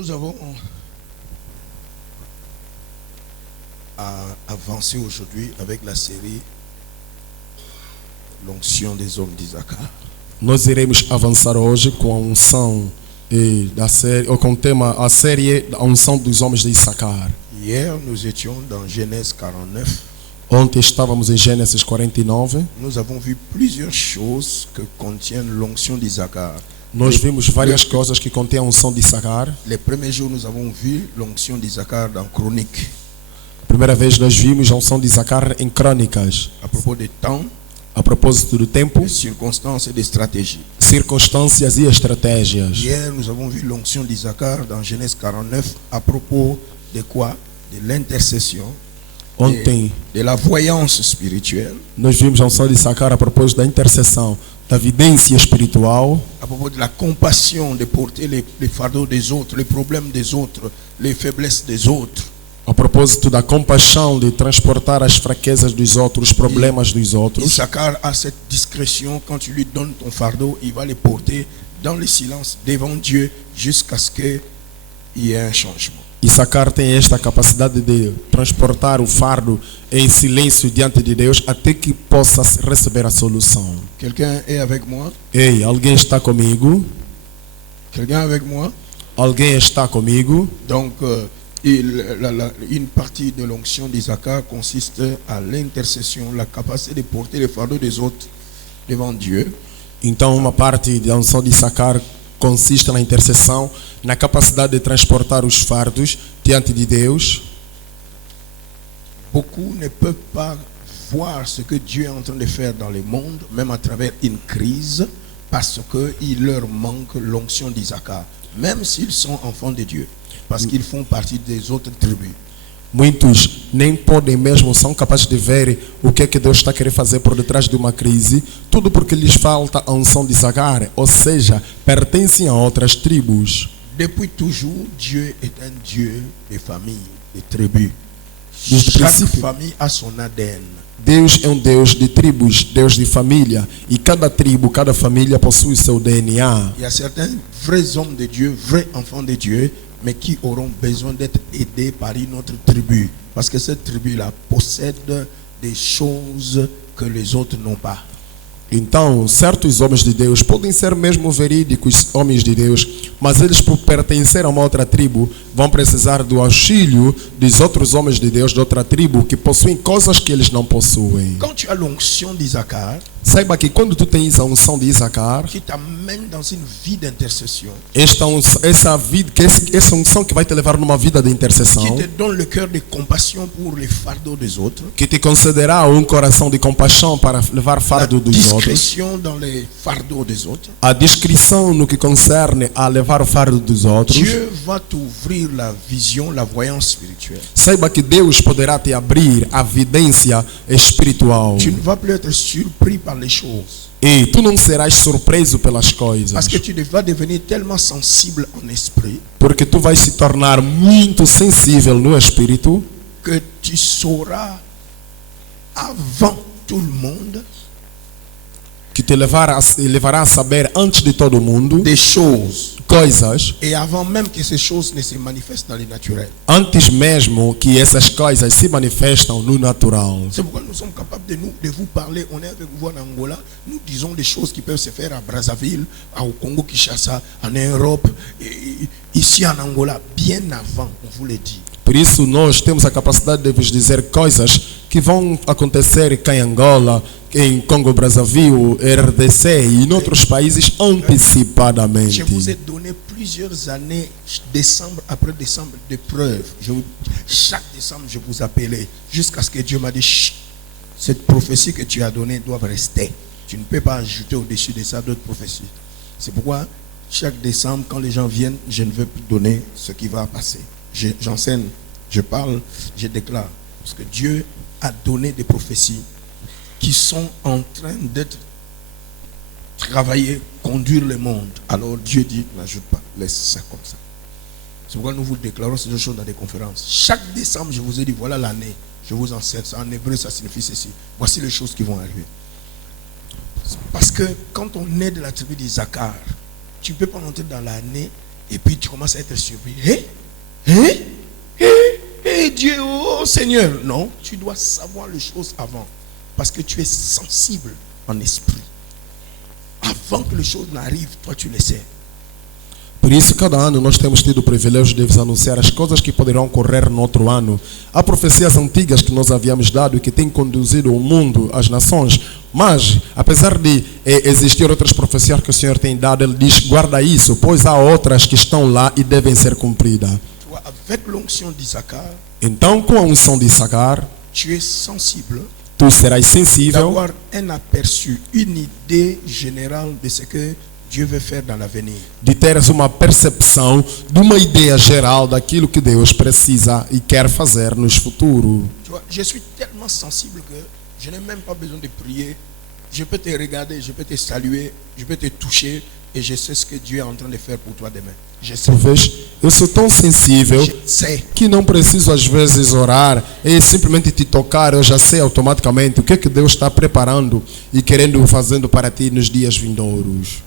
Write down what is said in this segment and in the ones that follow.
Nous avons avancé aujourd'hui avec la série L'onction des hommes d'Isaacar. Nós iremos avançar hoje com a unção da série, ou com o tema, a série da unção dos homens de Issacar. Hier, nous étions dans Genèse 49. Ontem estávamos em Gênesis 49. Nous avons vu plusieurs choses que contiennent l'onction d'Isaacar. Nós vimos várias coisas que contêm a unção de Issacar. Les premiers jours, nous avons vu l'onction d'Isaacar dans Chronique. Primeira vez nós vimos a unção de Issacar em Crônicas. À propos des temps, A propósito do tempo, des circonstances et des stratégies. circunstâncias e estratégias. Hier, nous avons vu l'onction d'Isaacar dans Genèse 49 à propos de quoi? De l'intercession, Ontem de la voyance spirituelle, nós vimos a unção de Issacar a propósito da intercessão, da vidência espiritual, à propos de la compassion, de porter les fardeaux des autres, les problèmes des autres, les faiblesses des autres. a propósito da compaixão, de transportar as fraquezas dos outros, os problemas dos outros. Isaacar a cette discrétion, quand tu lui donnes ton fardeau, il va les porter dans le silence devant Dieu jusqu'à ce qu'il y ait un changement. Issacar tem esta capacidade de transportar o fardo em silêncio diante de Deus até que possa receber a solução. Quelqu'un est avec moi? Ei, alguém está comigo? Quelqu'un avec moi? Alguém está comigo? Donc, une partie de l'onction d'Isaacar consiste à l'intercession, la capacité de porter les fardeaux des autres devant Dieu. Então, uma parte da unção de Issacar consiste na intercessão, na capacidade de transportar os fardos diante de Deus. Beaucoup ne peuvent pas voir ce que Dieu est en train de faire dans le monde, même à travers une crise, parce qu'il leur manque l'onction d'Isaacar, même s'ils sont enfants de Dieu, parce qu'ils font partie des autres tribus. Muitos nem podem mesmo, são capazes de ver o que é que Deus está querendo fazer por detrás de uma crise, tudo porque lhes falta a unção de Issacar, ou seja, pertencem a outras tribos. Depuis toujours, Dieu est un Dieu de famille, de tribus. Desde o Chaque princípio, famille a son ADN. Deus é um Deus de tribos, Deus de família, e cada tribo, cada família possui seu DNA. Il y a certains vrais hommes de Dieu, vrais enfants de Dieu, mais qui auront besoin d'être aidés par une autre tribu. Parce que cette tribu-là possède des choses que les autres n'ont pas. Então, certos homens de Deus podem ser mesmo verídicos homens de Deus, mas eles, por pertencer a uma outra tribo, vão precisar do auxílio dos outros homens de Deus de outra tribo que possuem coisas que eles não possuem. Quand tu as l'onction d'Isaacar, Saiba que quando tu tens a unção de Issacar, qui t'amène dans une vie d'intercession, essa unção que vai te levar numa vida de intercessão, qui te donne le cœur de compassion pour les fardeaux des autres, que te concederá um coração de compaixão para levar la fardo dos outros, discrétion dans les fardeaux des autres, a discrição no que concerne a levar o fardo dos outros. Dieu va t'ouvrir la vision, la voyance spirituelle. Saiba que Deus poderá te abrir a vidência espiritual. Tu ne vas plus être surpris par les choses. E tu não serás surpreso pelas coisas, Parce que tu vas devenir tellement sensible en esprit porque tu vais se tornar muito sensível no espírito, que tu sauras avant tout le monde que te levará a saber antes de todo mundo des choses. coisas, Et avant même que ces choses ne se manifestent dans le naturel. antes mesmo que essas coisas se manifestam no natural. C'est pourquoi nous sommes capables de vous parler. On est avec vous en Angola. Nous disons des choses qui peuvent se faire à Brazzaville, au Congo-Kinshasa, en Europe, et ici en Angola, bien avant, on vous le dit. Por isso nós temos a capacidade de vos dizer coisas que vão acontecer cá em Angola, em Congo Brazzaville, RDC e em outros países antecipadamente. Je vous ai donné plusieurs années, décembre après décembre, de preuves. Chaque décembre, je vous appelais jusqu'à ce que Dieu m'a dit, chut, cette prophétie que tu as donnée doit rester. Tu ne peux pas ajouter au-dessus de ça d'autres prophéties. C'est pourquoi chaque décembre, quand les gens viennent, je ne veux plus donner ce qui va passer. J'enseigne, je parle, je déclare. Parce que Dieu a donné des prophéties qui sont en train d'être travaillées, conduire le monde. Alors Dieu dit, n'ajoute pas, laisse ça comme ça. C'est pourquoi nous vous déclarons ces deux choses dans des conférences. Chaque décembre, je vous ai dit, voilà l'année. Je vous enseigne ça. En hébreu, ça signifie ceci. Voici les choses qui vont arriver. Parce que quand on est de la tribu d'Isaacar, tu ne peux pas entrer dans l'année Et puis tu commences à être surpris. Dieu, oh Seigneur. Non, tu dois savoir les choses avant. Parce que tu es sensible en esprit. Avant que les choses n'arrivent, toi tu le sais. Por isso, cada ano nós temos tido o privilégio de vos anunciar as coisas que poderão ocorrer no outro ano. Há profecias antigas que nós havíamos dado e que têm conduzido o mundo, as nações. Mas, apesar de existir outras profecias que o Senhor tem dado, Ele diz, guarda isso, pois há outras que estão lá e devem ser cumpridas. Avec l'onction d'Isaacar, Então, com a unção de Issacar, tu es sensible tu serás sensível d'avoir un aperçu, une idée générale de ce que Dieu veut faire dans l'avenir. de teres uma percepção de uma ideia geral daquilo que Deus precisa e quer fazer nos futuros. Tu vois, je suis tellement sensible que je n'ai même pas besoin de prier. Je peux te regarder, je peux te saluer, je peux te toucher et je sais ce que Dieu est en train de faire pour toi demain. Je sais. Talvez eu sou tão sensível Je sais. que não preciso às vezes orar e simplesmente te tocar, eu já sei automaticamente o que Deus está preparando e querendo fazendo para ti nos dias vindouros.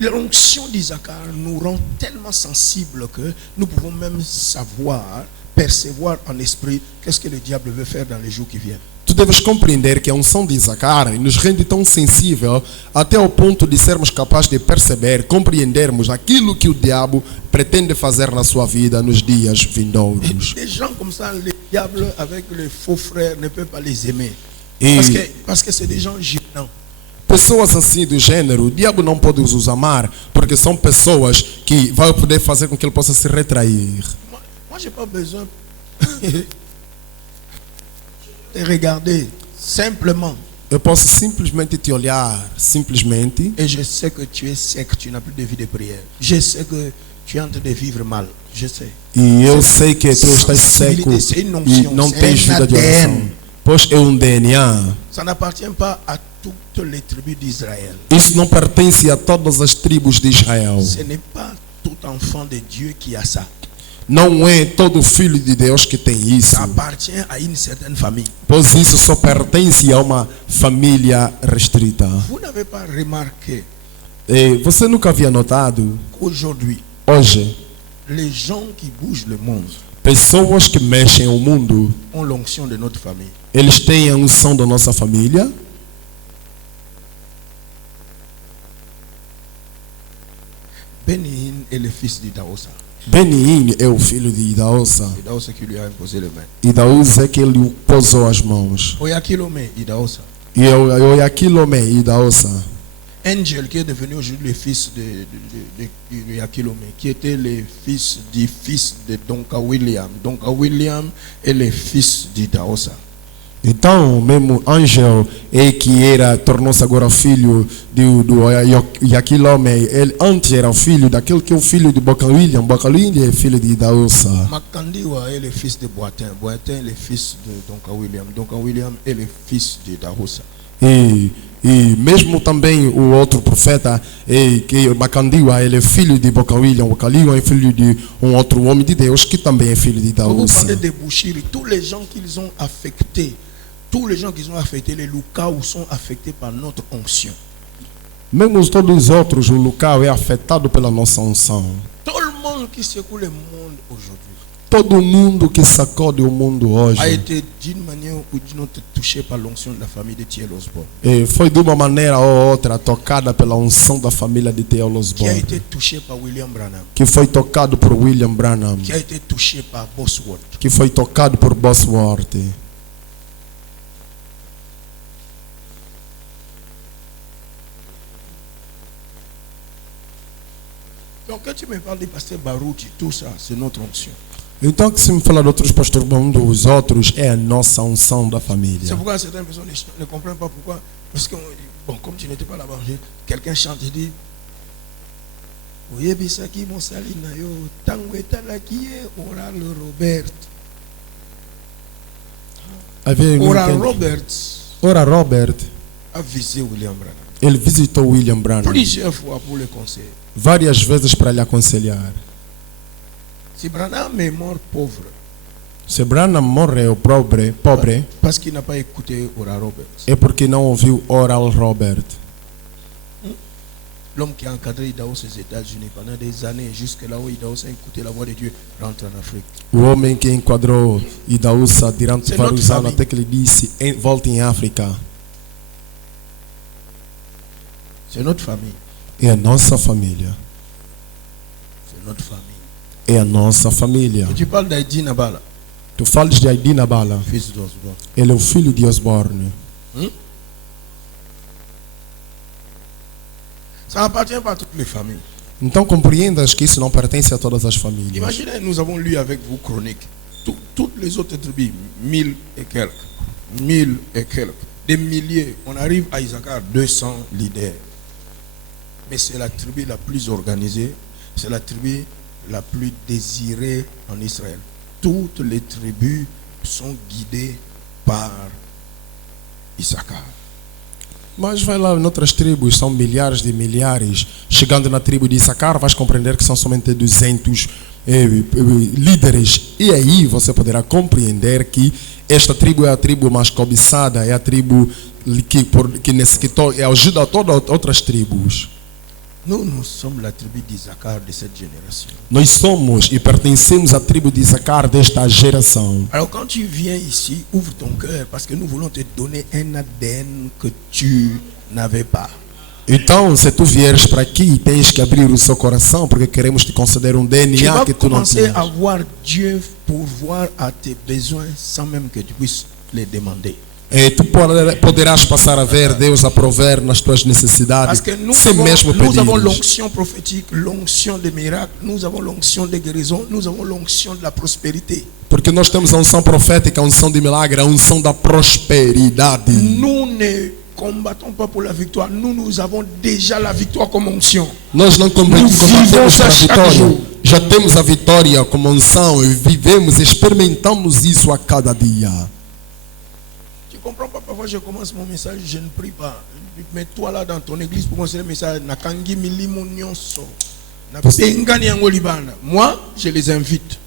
L'onction d'Isaacar nous rend tellement sensibles que nous pouvons même savoir, percevoir en esprit qu'est-ce que le diable veut faire dans les jours qui viennent. Tu deves compreender que a unção de Issacar nos rende tão sensível até o ponto de sermos capazes de perceber, compreendermos aquilo que o diabo pretende fazer na sua vida nos dias vindouros. Des gens comme ça, le diable avec les faux frères ne peut pas les aimer. E Parce que c'est des gens gênants. pessoas assim do gênero, o diabo não pode os amar, porque são pessoas que vai poder fazer com que ele possa se retrair. Moi j'ai pas besoin de regarder simplement. Eu posso simplesmente te olhar, simplesmente, Et je sais que tu es sec, tu n'as plus de vie de prière. Je sais que tu es en train de vivre mal. Je sais. e eu sei que tu estás seco e não tens vida de oração. Pois é um DNA. Ça n'appartient pas à toutes les tribus d'Israël. Isso não pertence a todas as tribos de Israel. Ce n'est pas tout enfant de Dieu qui a ça. Não é todo filho de Deus que tem isso. Ça appartient à une certaine famille. Pois isso só pertence a uma família restrita. Vous n'avez pas remarqué E você nunca havia notado, qu'aujourd'hui, hoje, les gens qui bougent le monde pessoas que mexem o mundo, ont l'onction de notre famille. eles têm a unção da nossa família. Bénin est le fils d'Idaosa. Benin é o filho de Idaosa. Idaosa qui lui a imposé les mains. Idaosa é que ele posou as mãos. Oyakilome, Idaosa. E eu Yakilome, Idaosa. Angel qui est devenu aujourd'hui le fils de Yakilome, qui était le fils de Donka William. Donka William est le fils d'Idaosa. Então, mesmo Angel tornou-se agora filho do Yakilome. Ele antes era filho daquele que é o filho de Boca William. Boca William é filho de Idaosa. Makandiwa est le fils de Boatin. Boatin est le fils de Donka William. Donka William est le fils de Dahosa. E mesmo também o outro profeta, que Macandiwa, ele é filho de Boca William. Boca William é filho de um outro homem de Deus que também é filho de Quand vous Daosa. parlez de Bouchiri, tous les gens qu'ils ont affectés, les Lukaou sont affectés par notre onction. Mesmo todos os outros, o local é afetado pela nossa unção. Tout le monde qui secoue le monde aujourd'hui Todo mundo que sacode o mundo hoje a été d'une manière ou d'une autre touché par l'onction de la famille de Thiel Osborne. foi de uma maneira ou outra tocada pela unção da família de T.L. Qui a Osborne, été touché par William Branham, que foi tocado por William Branham, qui a été touché par Bosworth. que foi tocado por Bosworth. Donc quand tu me parles du pasteur Baruch, tout ça, c'est notre onction. Então, que se me falar de outros pastores bons dos outros, é a nossa unção da C'est família. pourquoi certaines personnes ne comprennent pas pourquoi. Parce que, bon, comme tu n'étais pas là-bas, quelqu'un chante et dit Oyebisaki Monsalina yo, Tanguetalaki Oral Robert. Havia Oral muito- Robert Ora, Robert, a visé William Branham ele visitou William Branham plusieurs fois pour le conseil. várias vezes para lhe aconselhar. Si Branham est mort pauvre, Se Branham morreu pobre, parce qu'il n'a pas écouté Oral Robert. é porque não ouviu Oral Robert. L'homme qui a encadré Idaos aux États-Unis pendant des années, jusque là où Idaos a écouté la voix de Dieu, rentre en Afrique. O homem que enquadrou Idaúsa durante C'est vários notre anos famille. até que ele disse volte em África. C'est notre famille. É a nossa família. C'est notre famille. É a nossa família. Et tu parles d'Aïdi Nabala, Tu falas de Aidina Bala. fils d'Osborne. Ele é o filho de Osborne. Ça n'appartient pas à toutes les familles. Então compreendas que isso não pertence a todas as famílias. Imaginez, nous avons lu avec vous Chroniques. Toutes les autres tribus, 1000 et quelques. 1000 et quelques. Des milliers. On arrive à Issachar, 200 leaders. Mais c'est la tribu la plus organisée. C'est la tribu la plus désirée en Israël. Toutes les tribus sont guidées par Issachar. Mas vai lá em outras tribos, são milhares de milhares. Chegando na tribo de Issacar, vais compreender que são somente 200 líderes. E aí você poderá compreender que esta tribo é a tribo mais cobiçada, é a tribo que necessitou e ajuda a todas as outras tribos. Nous sommes la tribu d'Issachar de cette génération. Nós somos e pertencemos à tribo de Issacar desta geração. Alors quand tu viens ici, ouvre ton cœur parce que nous voulons te donner un ADN que tu n'avais pas. Então, se tu vieres para aqui, tens que abrir o seu coração, porque queremos te conceder um Tu DNA vas que tu não commencer tinhas. à voir Dieu pourvoir à tes besoins sans même que tu puisses les demander. E tu poderás passar a ver Deus a prover nas tuas Parce necessidades, que nous sem mesmo avons pedir. l'onction prophétique, l'onction des miracles, nous avons l'onction des guérisons, nous avons l'onction de la prospérité. Porque nós temos a unção profética, a unção de milagre, a unção da prosperidade. Nous ne combattons pas pour la victoire, nous avons déjà la victoire comme onction. Nós não combatemos vivons para a chaque vitória. jour. Já temos a vitória como unção e vivemos, experimentamos isso a cada dia. Tu comprends pas, parfois je commence mon message, je ne prie pas. Mais toi là dans ton église pour commencer le message, nakangi milimo nyonso. Na bengani yango libanda. Moi, je les invite.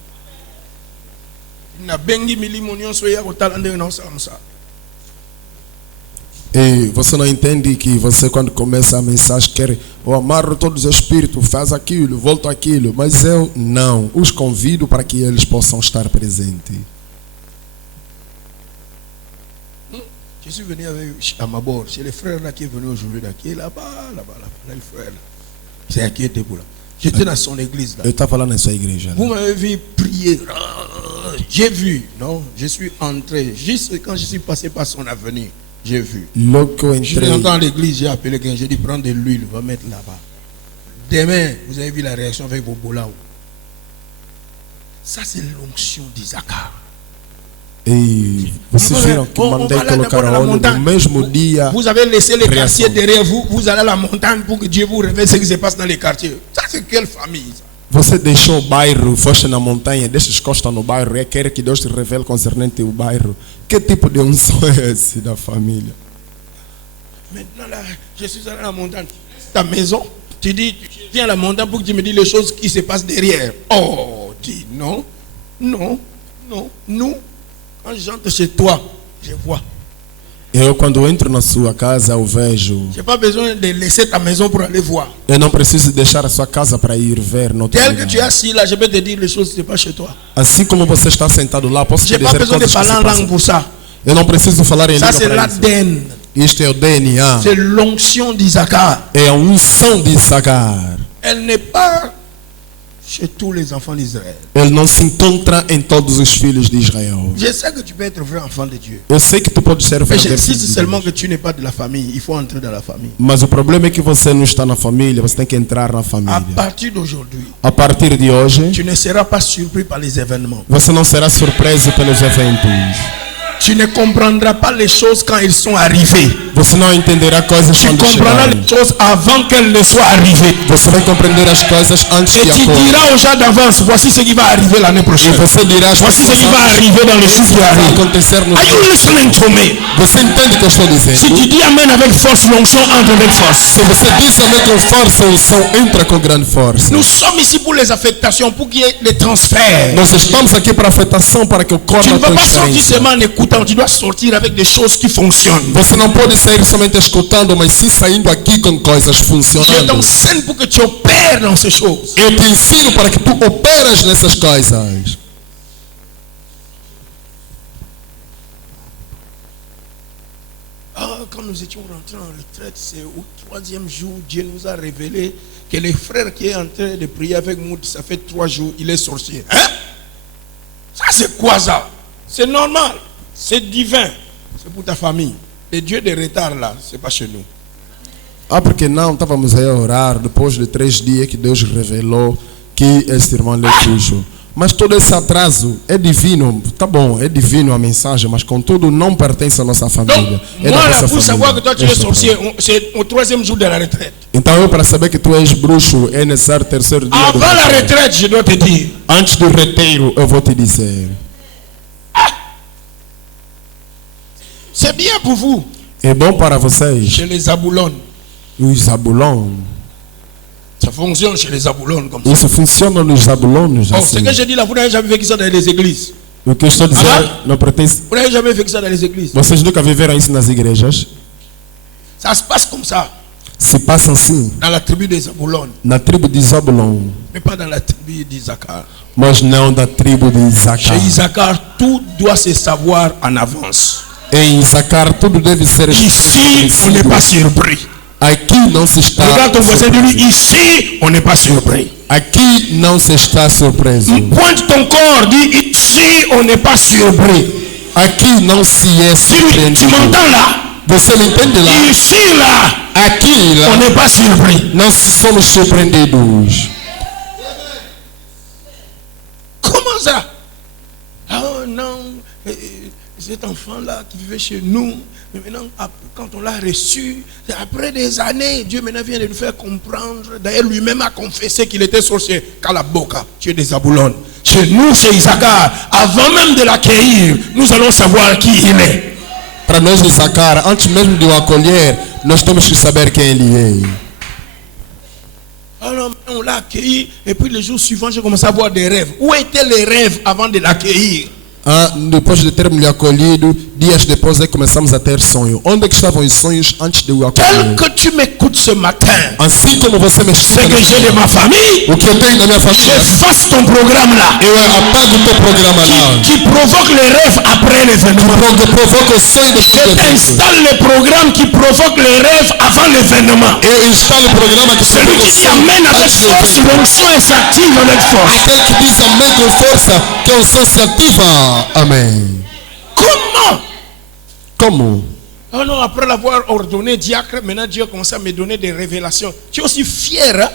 Na bengi milimo nyonso ya kotala ndenge na osala musa. E você não entende que você quando começa a mensagem quer eu amarro todos os espíritos, faz aquilo, volto aquilo, mas eu não, os convido para que eles possam estar presentes. Je suis venu avec à ma bord, c'est le frère là qui est venu aujourd'hui là, qui est là-bas, là, le frère là. C'est qui était pour là. J'étais dans son église là. Eu estava lá na sua igreja. Vous m'avez vu prier. J'ai vu, non, je suis entré. Juste quand je suis passé par son avenue, j'ai vu. Logo que eu Je suis entrei, entré dans l'église, j'ai appelé quelqu'un, j'ai dit prends de l'huile, va mettre là-bas. Demain, vous avez vu la réaction avec vos bolaos. Ça c'est l'onction d'Isaacar. e vocês viram que mandei colocar a óleo no mesmo dia. Vous avez laissé les Réaction. quartiers derrière vous, vous allez à la montagne pour que Dieu vous révèle ce qui se passe dans les quartiers. Ça c'est quelle famille ça? Você deixou o bairro, foste na montanha, deixas costa no bairro e quer que Deus te revele concernente o bairro. Que tipo de unção é esse da família? Maintenant là, je suis allé à la montagne. Ta maison, tu dis, tu viens à la montagne pour que tu me dises les choses qui se passent derrière. Oh, dis non, non, non, nous, quand j'entre chez toi, je vois. Eu quando entro na sua casa eu vejo. Je n'ai pas besoin de laisser ta maison pour aller voir. Eu não preciso deixar a sua casa para ir ver no outro Tel que lugar. tu es assis là, je peux te dire les choses qui se passent chez toi. Assim como você está sentado lá, posso Je te n'ai pas dizer besoin de coisas que parler se en langue passam. pour ça. Eu não preciso falar em Ça língua c'est para isso. l'ADN. Isto é o DNA. C'est l'onction d'Isaacar. É a unção de Issacar. Elle n'est pas chez tous les enfants d'Israël. Ele não se encontra em todos os filhos de Israel. Je sais que tu peux être vrai enfant de Dieu. Eu sei que tu podes ser Mais verdadeiro filho j'insiste de seulement Deus. que tu n'es pas de la famille. Il faut entrer dans la famille. Mas o problema é que você não está na família, você tem que entrar na À família. partir d'aujourd'hui, A partir de hoje, tu ne seras pas surpris par les événements. você não será surpreso pelos eventos. Tu ne comprendras pas les choses quand ils sont arrivés. Você não entenderá coisas Tu quando comprendras chegarem. les choses avant qu'elles ne soient arrivées. Você vai compreender as coisas antes Et que tu aconteçam. diras aux gens d'avance, voici ce qui va arriver l'année E prochaine. você dirá às Voici ce pessoas qui va antes, arriver dans les jours qui vai arrivent. acontecer no Are you listening to me? Você entende o que eu estou Si dizendo? tu dis Amen avec force, l'onction entre avec force. Se você diz amém com força, o som entra com grande força. Nous sommes ici pour les affectations, pour qu'il y ait des transferts. Nós estamos aqui para afetação, para que ocorra Tu ne a vas pas sortir transferência. seulement en écoutant écoutant, tu dois sortir avec des choses qui fonctionnent. Você não pode sair somente escutando, mas sim saindo aqui com coisas Je funcionando. t'enseigne pour que tu opères dans ces choses. Eu te ensino para que tu operas nessas coisas. Quand nous étions rentrés en retraite, c'est au 3e jour, Dieu nous a révélé que le frère qui est en train de prier avec nous, ça fait 3 jours, il est sorcier. Hein? Ça c'est quoi ça? C'est normal, c'est divin, c'est pour ta famille. Le Dieu de retard là, c'est pas chez nous. Ah, porque não estávamos aí a orar depois de 3 dias que Deus revelou que esse irmão é bruxo. Mas todo esse atraso é divino, tá bom, é divino a mensagem, mas contudo não pertence à nossa família. Donc, É da moi là, nossa pour savoir que toi tu es Esta sorcier, c'est au 3e jour de la retraite. Então eu para saber que tu és bruxo é necessário terceiro dia. Avant la retraite, je dois te dire. Antes do reteiro eu vou te dizer. C'est bien pour vous, É bom para vocês, chez les Zaboulones. os Zabulon. Ça fonctionne chez les Zaboulones comme ça. Isso funciona nos Zabulones Oh, assim. ce que je dis là, vous n'avez jamais vécu ça dans les églises. O que eu estou a dizer Ah, não pertence. Vous n'avez jamais vécu ça dans les églises. Vocês nunca viveram isso nas igrejas? Ça se passe comme ça, Se passa assim dans la tribu des Zaboulones, na tribo de Zabulon, mais pas dans la tribu d'Isaacar. mas não da tribo de Isacar. Chez Isaacar, tout doit se savoir en avance. Em Isacar tudo deve ser Ici, on n'est estabelecido. pas surpris. Aqui não se está. Regarde ton voisin, dis-lui, ici, on n'est pas surpris. Aqui não se está surpreso. Pointe ton corps, dis, ici, on n'est pas surpris. Aqui não se é Dis-lui, tu surpreendido. m'entends là? Você me entende lá? Ici, là, Aqui on lá n'est pas surpris. não somos surpreendidos. Comment ça? Oh non, cet enfant-là qui vivait chez nous, mais maintenant, quand on l'a reçu, après des années, Dieu maintenant vient de nous faire comprendre. D'ailleurs, lui-même a confessé qu'il était sorcier. Kalaboka, tu es des Zaboulones. Chez nous, chez Isaacar, avant même de l'accueillir, nous allons savoir qui il est. Para nós de Isacar, antes mesmo de o acolher, nós temos que saber quem ele é. Alors, on l'a accueilli, et puis le jour suivant, j'ai commencé à avoir des rêves. Où étaient les rêves avant de l'accueillir? Ah, depois de termos lhe acolhido, dias depois aí começamos a ter sonho. Onde é que estavam os sonhos antes de o Tel acolher? que tu m'écoutes ce matin, Assim como você me ce escuta, que j'ai de ma famille, o que eu tenho na minha família, j'efface ton programme là. eu apago o teu programa lá. Qui provoque les rêves après l'événement. Provoca o sonho depois do Je evento. t'installe le programme qui provoque les rêves avant l'événement. Eu instalo o programa que Celui provoca o qui dit sonho Amen avec antes do force, evento. l'onction et s'active avec force. Aquele que diz amém com força, que o som se ativa. Amém. Comment? Como? Oh non, après l'avoir ordonné diacre, maintenant Dieu a commencé à me donner des révélations. Tu es aussi fier, hein?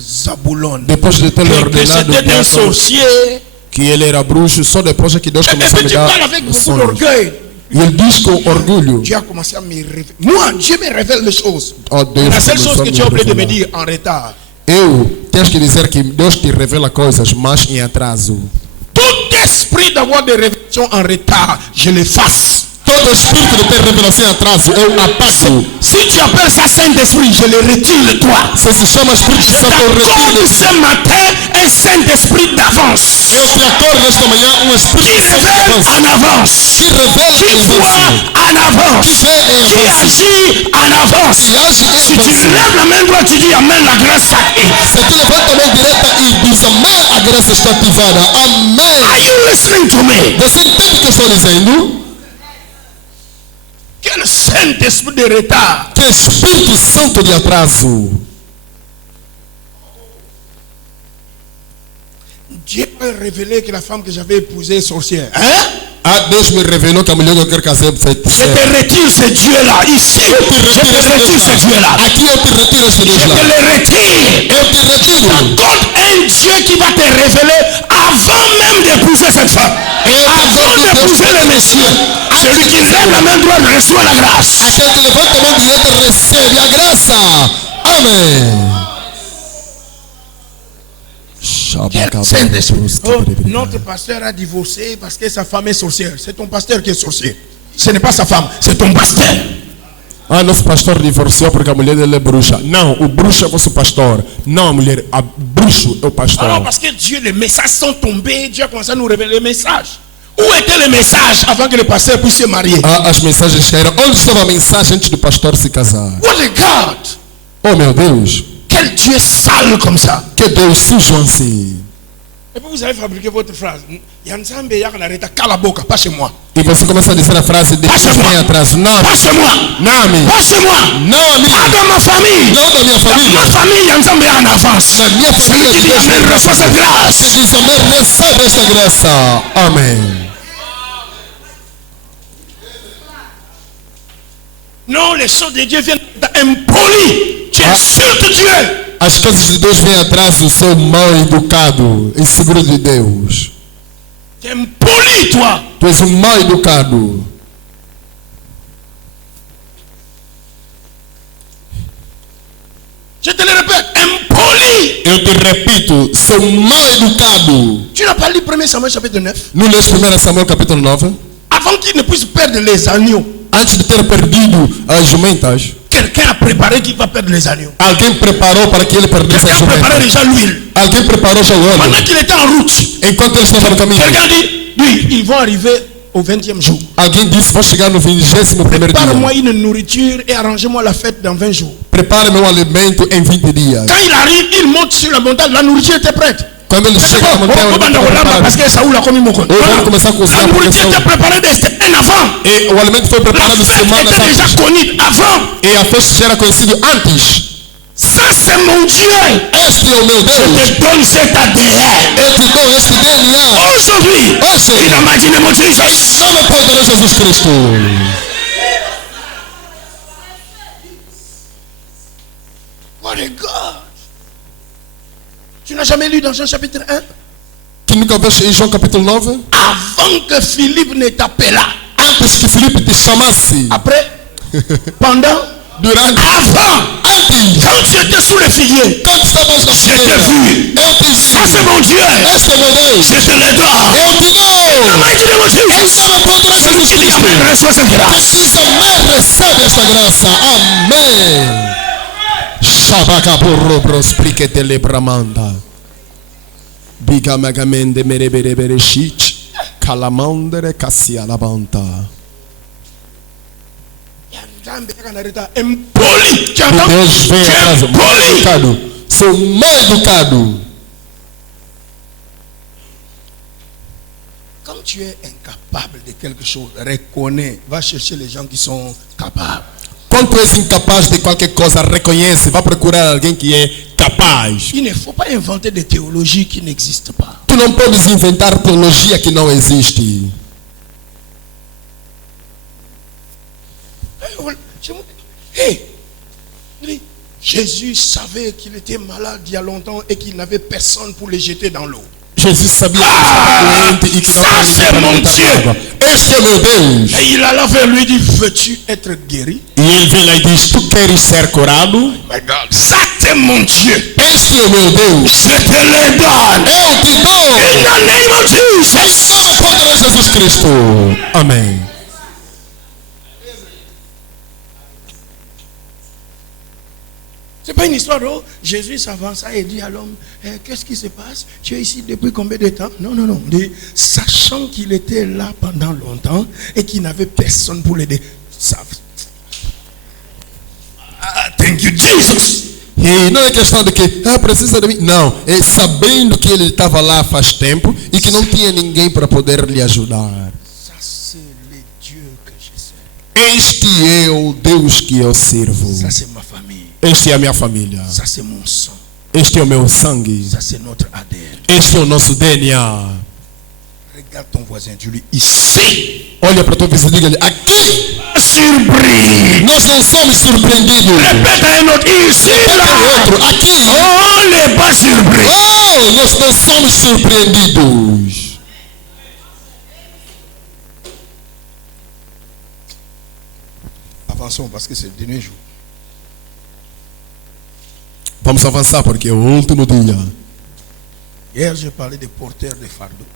Zaboulon. Depois de ter Que ordenado c'était un diácono sorcier. que ele era bruxo, só depois é que Deus Et começou a puis me tu dar parles avec beaucoup sonhos. d'orgueil. E ele diz com orgulho. Dieu a commencé à me révéler. Moi, Dieu me révèle les choses. Oh, Deus La seule começou chose a que me tu as oublié de me revelar. dire en retard. Tens que dizer que Deus te revela coisas, mas em atraso. Tout esprit d'avoir des révélations en retard, je l'efface. Todo espírito de ter revelação em atraso, eu apago. Si tu appelles ça Saint-Esprit, je le retire de toi. Se se chama Espírito Je Santo, eu retiro t'accorde de ce matin un Saint-Esprit d'avance. Eu te acordo nesta manhã Qui Espírito Santo de révèle avanço. en avance. Que revela Qui em voit avanço. en avance. Qui vê em Qui avanço. agit en avance. Que age em Si tu avanço. lèves la main droite, tu dis Amen, la grâce s'active. Se tu levanta a mão direita e diz amém, a graça está ativada. Amém. Are you listening to me? Você entende o que eu estou dizendo? Quel Saint-Esprit de retard. Que Espírito Santo de atraso. Dieu m'a révélé que la femme que j'avais épousée est sorcière. Hein? Ah, Deus me revelou que a mulher que eu quero casar é Je feiticeira. te retire ce Dieu-là. Ici, je te retire ce Dieu-là. Aqui eu te retiro este Deus Je lá. te le retire. Eu te retiro. T'accorde un Dieu qui va te révéler avant même d'épouser cette femme. Avant d'épouser le Messie. Celui qui lève la main droite reçoit la grâce. Aquele que levanta a mão direita recebe a graça. Amém. Saint-Esprit. Oh, notre pasteur a divorcé parce que sa femme est sorcière. C'est ton pasteur qui est sorcier. Ce n'est pas sa femme, c'est ton pasteur. Ah, nosso pastor divorciou porque a mulher dele é bruxa. Não, o bruxo é vosso pastor. Não, a mulher, a bruxo é o pastor. Alors parce que Dieu, les messages sont tombés, Dieu a commencé à nous révéler les messages. Où était le message avant que le pasteur puisse se marier? As mensagens chegaram. Onde estava a mensagem antes do pastor se casar? What a God! Oh meu Deus, Quel Dieu sale comme ça! que Deus sujo assim. Et puis vous avez fabriqué votre phrase. Yanzambe yakanareta kalaboka, pas chez moi. E você começa a dizer a frase de Passa vem moi. atrás. Não, Pas chez moi! não, amigo. Pas chez moi! Não, amigo. Pas dans ma famille! Não da minha família. Ma famille, Yanzambe en avance. Na minha família Celui qui dit Amen reçoit cette grâce. diz amém, recebe esta graça. Amém. Non, les choses de Dieu viennent impolis. Tu insultes Dieu. As coisas de Deus vêm atrás do seu mal educado, inseguro de Deus. Tu es impoli, toi. Tu és um mal educado. Je te le répète, impoli. Eu te repito, sou mal educado. Tu n'as pas lu 1 Samuel chapitre 9? Não lês 1 Samuel capítulo 9? Avant qu'il ne puisse perdre les agneaux, Antes de ter perdido as jumentas, quelqu'un a préparé qu'il va perdre les agneaux. alguém preparou para que ele perdesse as Quelqu'un a préparé jumentas. déjà l'huile. Alguém preparou já o óleo. Pendant qu'il était en route, Enquanto ele estava no caminho, quelqu'un dit, lui, ils vont arriver au 20e jour. alguém disse, vou chegar no 21º Prépare-moi dia. une nourriture et arrangez-moi la fête dans 20 jours. Prepare meu alimento em 20 dias. Quand il arrive, il monte sur la montagne, la nourriture était prête. Quando ele chega na montanha, ele está preparado. Parce que Saoul a commis mon compte. Vamos começar a cozinhar La porque nourriture Saul- était préparée desde un avant. E o alimento foi La preparado fête semanas était déjà antes. connue avant. E a festa já era conhecida antes. Ça, c'est mon Dieu. Este é o meu Je Deus. te donne cet ADN. Eu te dou este DNA. Aujourd'hui, Hoje, in the mighty name of Jesus. nome poderoso de Jesus Cristo. What a God. Tu n'as jamais lu dans Jean chapitre 1? Que nunca vês em João capítulo 9? Avant que Philippe ne t'appela. Antes que Filipe te chamasse. Après, pendant, Durante. avant, Antes. quand tu étais sous le figuier, Quando estavas na je t'ai figueira. vu. Eu te Ça, vi. c'est mon Dieu. Este é meu Deus. Je te le donne. Eu te In the dou. mighty name of Em Jesus. nome poderoso de Celui Jesus qui dit Cristo. Amen reçoit cette grâce. Diz amém, recebe esta graça. Amém. Shabakaburro prosprike telebramanda. Bigamagamente mereberebereshich. Kalamandere kasialabanta. Impoli. Tu entends? Deus vem Tu es atrás. Mal impoli. educado. Sou mal educado. Quand tu es incapable de quelque chose, reconnais, va chercher les gens qui sont capables. Quando tu és incapaz de qualquer coisa, reconhece. Vá procurar alguém que é capaz. Il ne faut pas inventer des théologies qui n'existent pas. Tu não podes inventar teologia que não existe. Hey, Jésus savait qu'il était malade il y a longtemps et qu'il n'avait personne pour le jeter dans l'eau. Jesus sabia que estava doente e que não ça, tinha c'est ninguém para mon botar Dieu. água. Este é meu Deus. Et il alla vers lui et dit, veux-tu être guéri? E ele vem lá e diz, tu queres ser curado? My God. Ça, c'est mon Dieu. Este é o meu Deus. Je te le donne. Eu te dou. In the name of Jesus. Nome poderoso de Jesus Cristo. Amém. C'est pas une histoire où Jésus s'avança et dit à l'homme, qu'est-ce qui se passe? Tu es ici depuis combien de temps? Non, non, non. Il dit, sachant qu'il était là pendant longtemps et qu'il n'avait personne pour l'aider. Thank you, Jesus. E não é questão de que precisa de mim. Não, é sabendo que ele estava lá faz tempo e que não tinha ninguém para poder lhe ajudar. Ça, c'est le Dieu que je sers. Este é o Deus que eu sirvo. Ça, c'est ma famille. Este é a minha família. Ça, c'est mon sang. Este é o meu sangue. Ça, c'est notre ADN. Este é o nosso DNA. Regarde ton voisin, dis-lui, ici. Olha para tua vizinha e diga-lhe, aqui Surpris. nós não somos surpreendidos. Répète à un autre, ici, Repete là. o outro, aqui. On n'est pas surpris. Oh, nós não somos surpreendidos. Avançons parce que c'est le dernier jour. Vamos avançar porque é o último dia. Hier, j'ai parlé des porteurs de fardeau.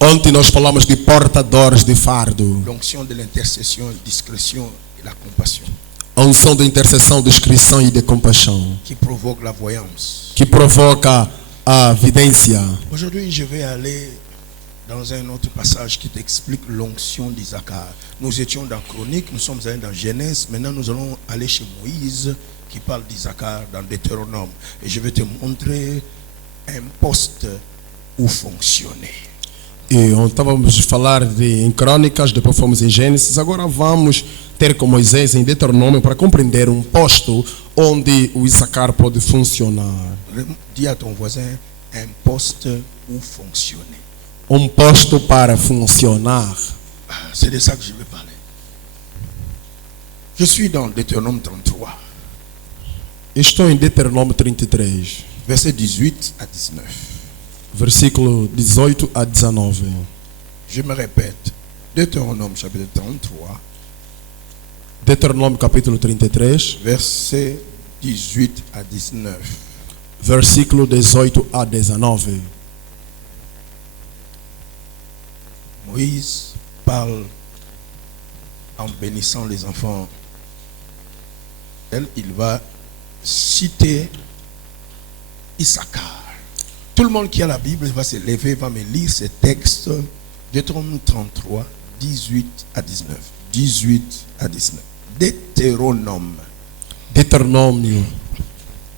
Ontem nós falamos de portadores de fardo. L'onction de l'intercession, discrétion et la compassion A unção de intercessão, discrição e de compaixão. qui provoque la voyance. Que provoca a vidência. Aujourd'hui, je vais aller dans un autre passage qui t'explique l'onction d'Isaacar. Nous étions dans Chronique, nous sommes allés dans Genèse, maintenant nous allons aller chez Moïse qui parle d'Isaacar dans Deutéronome. Et je vais te montrer un poste où fonctionner. E estávamos a falar em Crônicas, depois fomos em Gênesis. Agora vamos ter com Moisés em Deuteronômio para compreender posto onde o Issacar pode funcionar. Dis à ton voisin, un poste où fonctionner. Posto para funcionar. C'est de ça que je vais parler. Je suis dans Deutéronome 33. Estou em Deuteronômio 33, Verset 18 à 19. versículo 18 a 19. Je me répète. Deutéronome chapitre 33. Deuteronômio capítulo 33, Verset 18 à 19. versículo 18 a 19. Moïse parle en bénissant les enfants. Il va citer Issacar. Tout le monde qui a la Bible va se lever, va me lire ces textes. Deutéronome 33, 18 à 19. 18 à 19. Deutéronome. Deuteronômio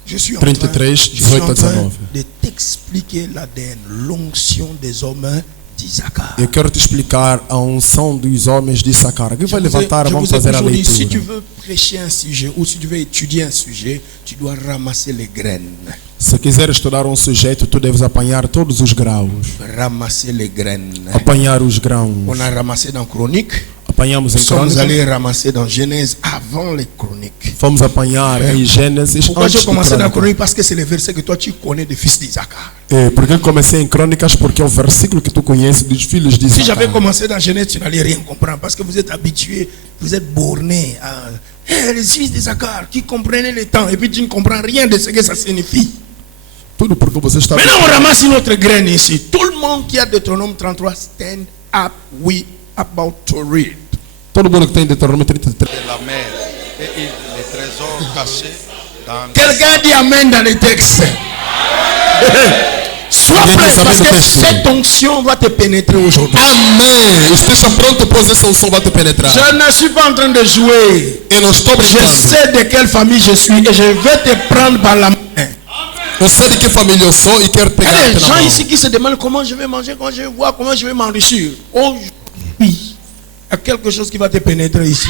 Je suis en 33, train 18 à 19. de t'expliquer l'ADN, l'onction des hommes d'Issacar. Eu quero te explicar a unção dos homens de Issacar. Quem vai levantar, vamos fazer a Aujourd'hui, si tu leitura. veux prêcher un sujet ou si tu veux étudier un sujet, tu dois ramasser les graines. Se quiser estudar sujeito, tu deves apanhar todos os graus. Ramasser les graines. Apanhar os grãos. On a ramassé dans Chronique. Apanhamos Nous em sommes Crônicas. allés ramasser dans Genèse avant les Chroniques. Fomos apanhar em Gênesis Pourquoi j'ai antes de commencé dans Crônicas. Chronique? Parce que c'est le verset que toi tu connais des fils d'Isaacar. Por que comecei em Crônicas? Porque é o versículo que tu conheces dos filhos de Si j'avais Issacar. commencé dans Genèse, tu n'allais rien comprendre parce que vous êtes habitués, vous êtes bornés à les fils d'Isaacar qui comprenaient le temps et puis tu ne comprends rien de ce que ça signifie. Tudo porque você está... Maintenant, on ramasse une autre graine ici. Tout le monde qui a Deutéronome 33, stand up. We about to read. Todo mundo que tem Deuteronômio 33. de la mer et les trésors cachés dans Quelqu'un dit Amen dans les textes. Sois Bien, prêt ça parce va que nous tester. cette onction va te pénétrer aujourd'hui. Amém! Esteja pronto, pois essa unção vai te penetrar. Je ne suis pas en train de jouer. Eu não estou Je brincando. sais de quelle famille je suis et je vais te prendre par la main. Eu sei de que família eu sou e quero Il y a pegar-te des na gens mão. ici qui se demandent comment je vais manger, comment je vais boire, comment je vais m'enrichir. Aujourd'hui, il y a quelque chose qui va te pénétrer ici.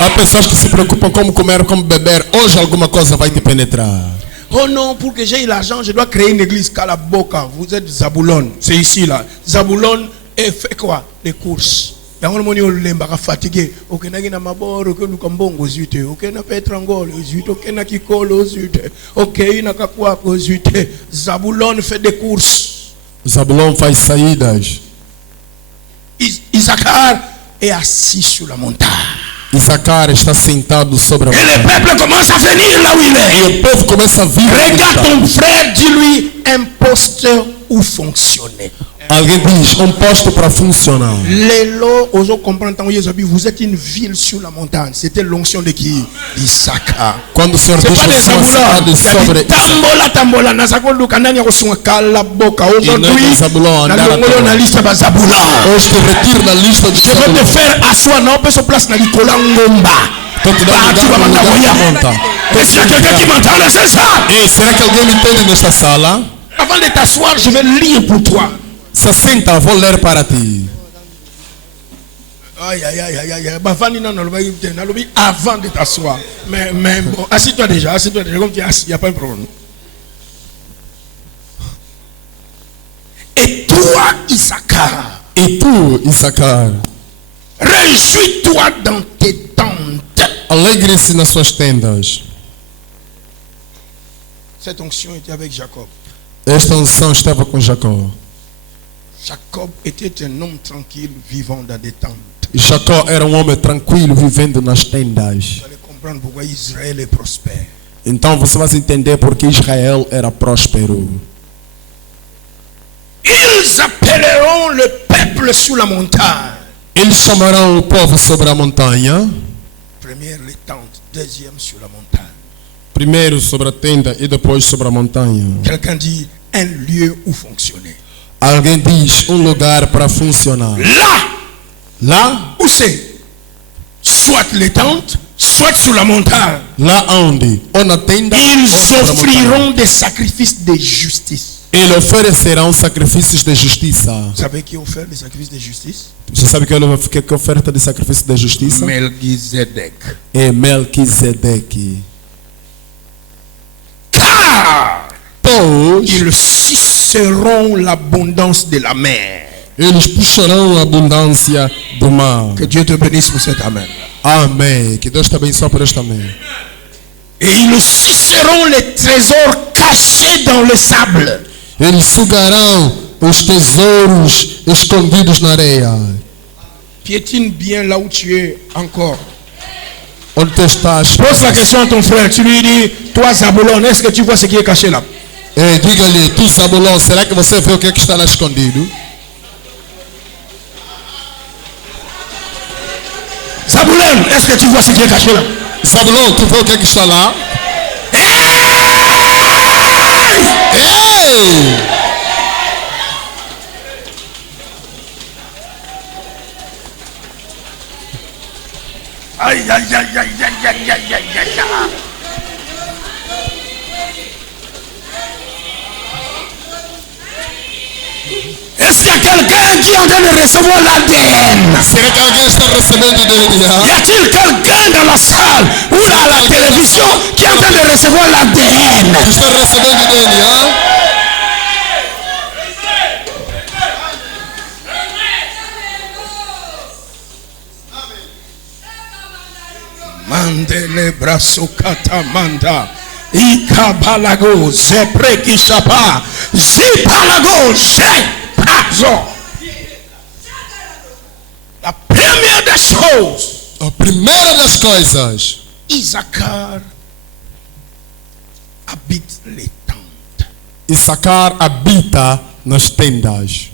Há pessoas que se preocupam como comer, como beber. Hoje alguma coisa vai te penetrar. Oh non, pour que j'aie l'argent, je dois créer une église. Kalaboka, vous êtes Zaboulon, c'est ici là. Zaboulon et fait quoi? Les courses. yango moni olemba fatigué okenaki na maboro okeluka mbongo ozwi te okena petrangolo ozwi te okena kikolo ozwi te okei na kakwako ozwi te. Zabulon fait des courses. Zabulon faz saídas. Issacar est assis sur la montagne. Issacar está sentado sobre a Et le montanha. peuple commence à venir là où il est. E o povo começa a vir. Regarde ton frère, dis-lui un poste où fonctionner. Alguém diz, posto para funcionar. Lélo, oso comprendre tant vous êtes une ville sur la montagne. C'était l'onction de qui? Issacar. Quando o Senhor C'est diz pas des que são Zabulon. cidades sobre Tambola tambola na sakolo kanani yakosunga kala boka aujourd'hui. Zabulon, Na andara longolo na liste ba Zabulon. Hoje te retiro na lista de Je veux te Zabulon. faire asseoir na opeso place na likola ngomba. Estou te dando Bah, tu vas lugar no lugar m'envoyer. de monta. Est-ce qu'il y a quelqu'un qui m'entend là, c'est ça? Ei, será que alguém me entende nesta sala? Avant de t'asseoir, je vais lire pour toi. Se senta, vou ler para ti. Aïe, aïe, aïe, aïe, aïe. Bavani non, non, avant de t'asseoir. Mais bon, assis-toi déjà, comme tu es assis, il n'y a pas de problème. Et toi, Issacar, E tu, Issacar, réjouis-toi dans tes tentes. alegre-se nas suas tendas. Cette onction était avec Jacob. Esta unção estava com Jacó. Jacob était un homme tranquille vivant dans des tentes. Jacó era homem tranquilo vivendo nas tendas. Vous allez comprendre pourquoi Israël est prospère. Então você vai entender porque Israel era próspero. Ils appelleront le peuple sur la montagne. Eles chamarão o povo sobre a montanha. Première les tentes, deuxième sur la montagne. Primeiro sobre a tenda e depois sobre a montanha. Quelqu'un dit un lieu où fonctionner. Alguém diz lugar para funcionar. Lá Où c'est? Soit les tentes, soit sur la montagne. Lá onde? Ou na tenda ou Ils na montanha. offriront des sacrifices de justice. Eles oferecerão sacrifícios de justiça. Vous savez qui offre les sacrifices de justice? Você sabe que oferta de sacrifício de justiça? Melchizedek. É Melquisedeque. Car Pois ils suceront l'abondance de la mer. eles puxarão a abundância do mar. Que Dieu te bénisse pour cet amen. Amém. Que Deus te abençoe por este amém. Et ils suceront les trésors cachés dans le sable. Eles sugarão os tesouros escondidos na areia. Piétine bien là où tu es encore. Onde tu estás? Pose la question à ton frère. Tu lui dis, toi Zabulon, est-ce que tu vois ce qui est caché là? Diga-lhe, tu Zabulon, será que você vê o que é que está lá escondido? Zabulon, est-ce que tu vois ce qui est caché là? Zabulon, tu vê o que é que está lá? Ei! Aïe, aïe, aïe, aïe, aïe, aïe, aïe, aïe, aïe. Est-ce qu'il y a quelqu'un qui est en train de recevoir l'ADN? Será que alguém está recebendo dele? Y a-t-il quelqu'un dans la salle ou à la télévision qui est en train de recevoir l'ADN? Está recebendo dele, hein? Mandele braso katamanda. Ikabalago zeprekishapa. Zipalago zepazo. La première des choses, A primeira das coisas, Isaacar habite les tentes. Issacar habita nas tendas.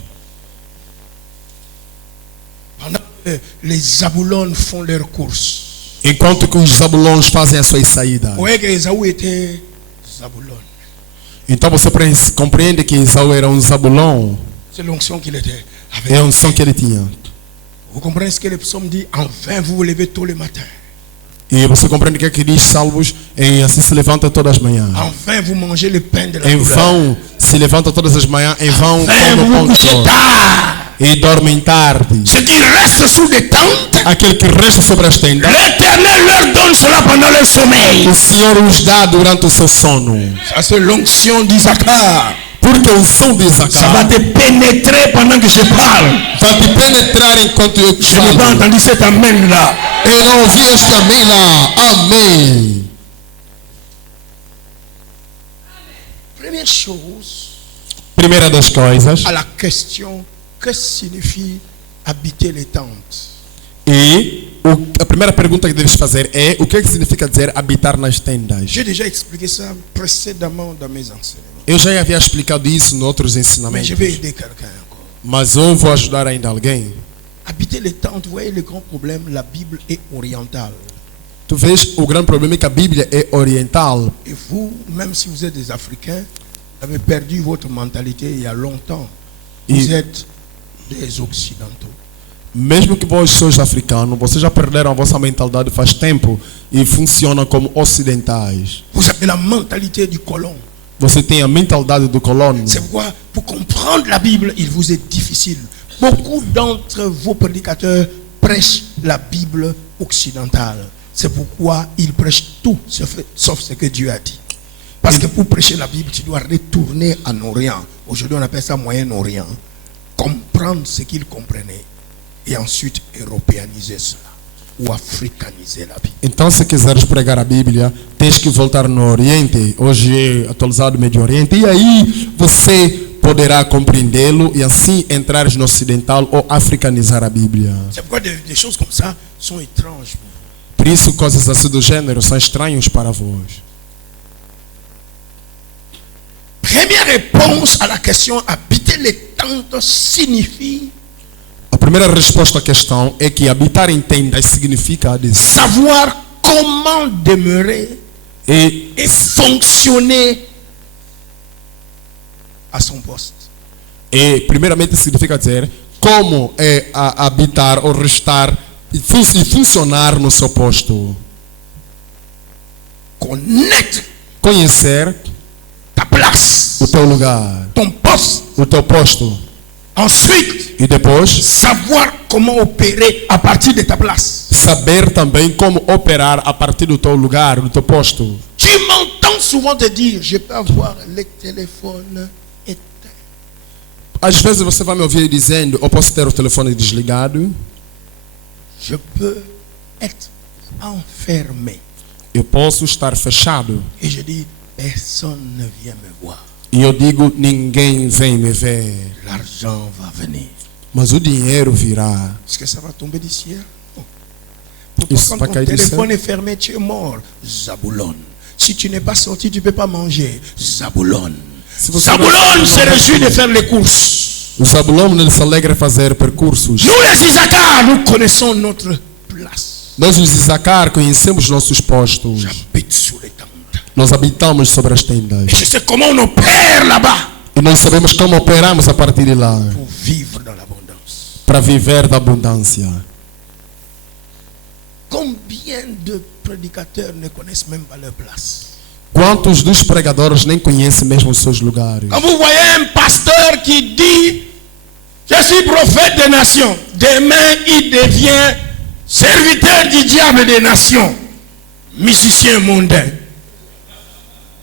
Pendant que les Zaboulones font leurs courses. Enquanto que os zabulões fazem as suas saídas. Vous voyez que Esaú était Zaboulon. Então você compreende que Esaú era um zabulão. C'est l'onction qu'il était. Avec. É a unção que ele tinha. Vous comprenez ce que le psaume dit? En vain vous vous levez tôt le matin. E você compreende o que diz Salmos? Em assim se levanta todas as manhãs. En vain vous mangez le pain de la Em douleur. vão se levanta todas as manhãs. Em vão En vain come o vous pão vous de couchez dor. tard. E dormem tarde. Ceux qui restent sous des tentes, Aquele que resta sobre as tendas, l'Éternel leur donne cela pendant leur sommeil. o Senhor os dá durante o seu sono. Ça c'est l'onction d'Isaacar. Porque a unção de Ça va Issacar te pénétrer pendant que je parle. vai te penetrar enquanto eu Je n'ai pas falo. entendu cet amen là. Eu não ouvi este amém lá. Amém. Première chose, Primeira das coisas. à la question, que signifie habiter les tentes? E a primeira pergunta que deves fazer é: o que é que significa dizer habitar nas tendas? J'ai déjà expliqué ça précédemment dans mes enseignements. Eu já havia explicado isso em outros Mais ensinamentos. je vais aider quelqu'un encore. Mas eu vou ajudar ainda alguém. Habiter les tentes, vous voyez le grand problème, la Bible est orientale. Tu vês, o grande problema é que a Bíblia é oriental. Et vous, même si vous êtes des Africains, vous avez perdu votre mentalité il y a longtemps. Vous êtes des Occidentaux. Mesmo que vós sois africanos, vocês já perderam a vossa mentalidade faz tempo e funcionam como ocidentais. Vous avez la mentalité du colon. Você tem a mentalidade do colono. C'est pourquoi, pour comprendre la Bible, il vous est difficile. Beaucoup d'entre vos prédicateurs prêchent la Bible occidentale. C'est pourquoi ils prêchent tout sauf ce que Dieu a dit. Parce que pour prêcher la Bible, tu dois retourner en Orient. Aujourd'hui, on appelle ça Moyen-Orient. Comprendre ce qu'ils comprenaient. Et ensuite, européaniser cela. Ou africaniser la Bible. Então, se quiseres pregar a Bíblia, tens que voltar no Oriente. Hoje é atualizado o Médio Oriente. E aí você poderá compreendê-lo e assim entrares no ocidental ou africanizar a Bíblia. C'est pourquoi des choses comme ça sont étranges. Por isso, coisas assim do gênero são estranhos para vós. Première réponse à la question habiter les tentes signifie A primeira resposta à questão é que habitar em tendas significa dizer savoir comment demeurer et fonctionner à son poste. E primeiramente significa dizer como é habitar ou restar e funcionar no seu posto. Connaître Conhecer ta place, o teu lugar, ton poste. o teu posto. Ensuite, E depois savoir comment opérer à partir de ta place. saber também como operar a partir do teu lugar, do teu posto. Tu m'entends souvent te dire, je peux avoir le téléphone éteint. Às vezes você vai me ouvir dizendo, eu posso ter o telefone desligado, Je peux être enfermé. eu posso estar fechado. Et je dis, personne ne vient me voir. E eu digo, ninguém vem me ver. L'argent va venir. Mas o dinheiro virá. Est-ce que ça va tomber du ciel? Non. Pourquoi Isso quand vai ton cair do téléphone céu? est fermé, tu es mort? Zaboulon. Si tu n'es pas sorti, tu ne peux pas manger. Zaboulon. Se você Zaboulon se réjouit de faire les courses. O Zabulon ele se alegra em fazer percursos. Nous les Isaacar, nous connaissons notre place. Nós os Isacar conhecemos nossos postos. J'habite sous les tentes. Nós habitamos sobre as tendas. Et je sais comment on opère là-bas E nós sabemos como operamos a partir de lá. pour vivre dans l'abondance. Para viver da abundância. Combien de prédicateurs ne connaissent même pas leur place? Quantos dos pregadores nem conhecem mesmo os seus lugares? Quand vous voyez un pasteur qui dit je suis prophète des nations, demain il devient serviteur du diable des nations, musicien mondain.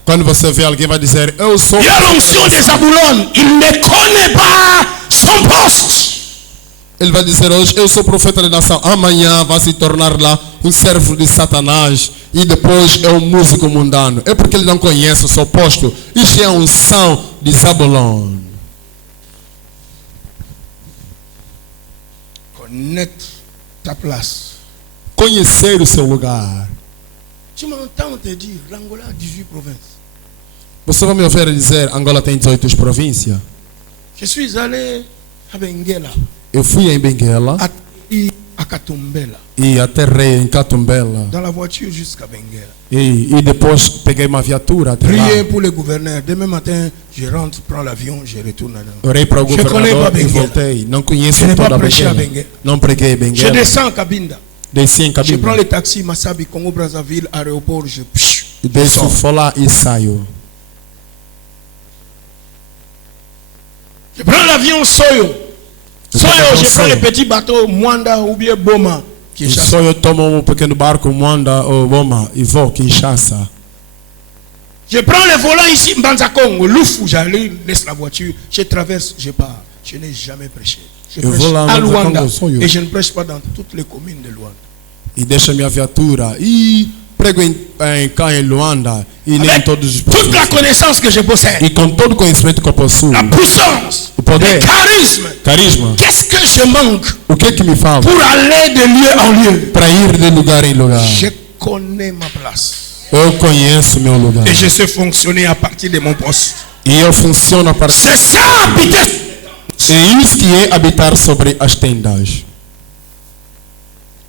Quando você vê alguém vai dizer, eu sou... Il y a l'onction des Zaboulon, il ne connaît pas son poste. Ele vai dizer hoje, eu sou profeta da nação. Amanhã vai se tornar lá um servo de Satanás. E depois é um músico mundano. É porque ele não conhece o seu posto. Isto é a unção de Zabulon. Connaître ta place. Conhecer o seu lugar. Tu m'entends te dire, l'Angola a 18 provinces. Você vai me ouvir dizer, Angola tem 18 províncias. Je suis allé à Benguela, Eu fui em Benguela à Katumbela, e aterrei em Catumbela. dans la voiture jusqu'à Benguela. E depois peguei uma viatura até lá. Priez pour le gouverneur. Demain matin, je rentre, prends l'avion, je retourne à Nantes. Orei para o Je connais pas governador e Benguela. voltei. Não conheço Je n'ai pas toda a prêché à Benguela. Benguela. Não preguei em Je Benguela. descends à Cabinda. Desci em Je prends Cabinda. les taxis, Massabi, Congo, Brazzaville, aéroport, je E desço, sors. vou lá e saio. Je prends l'avion Soyo. Soyo, je prends le petit bateau Mwanda ou bien Boma. Qui est E chassé. só eu tomo um pequeno barco, Mwanda ou Boma, e vou Kinshasa. Je prends le volant ici, Mbanzakongo, Loufou, j'allais, laisse la voiture, je traverse, je pars. Je n'ai jamais prêché. Je Eu prêche vou lá, à Mbanzakongo, Luanda. Soyo. Et je ne prêche pas dans toutes les communes de Luanda. E deixo a minha viatura. E prego cá em Luanda. E nem em Avec todos os toute la províncias. connaissance que je possède, E com todo o conhecimento que eu possuo. la puissance, O poder. le charisme, Carisma. qu'est-ce que je manque O que é que me falta? pour aller de lieu en lieu? Para ir de lugar em lugar. Je connais ma place. Eu conheço meu lugar. Et je sais fonctionner à partir de mon poste. E eu funciono a partir. C'est ça, habiter. É isso que é habitar sobre as tendas.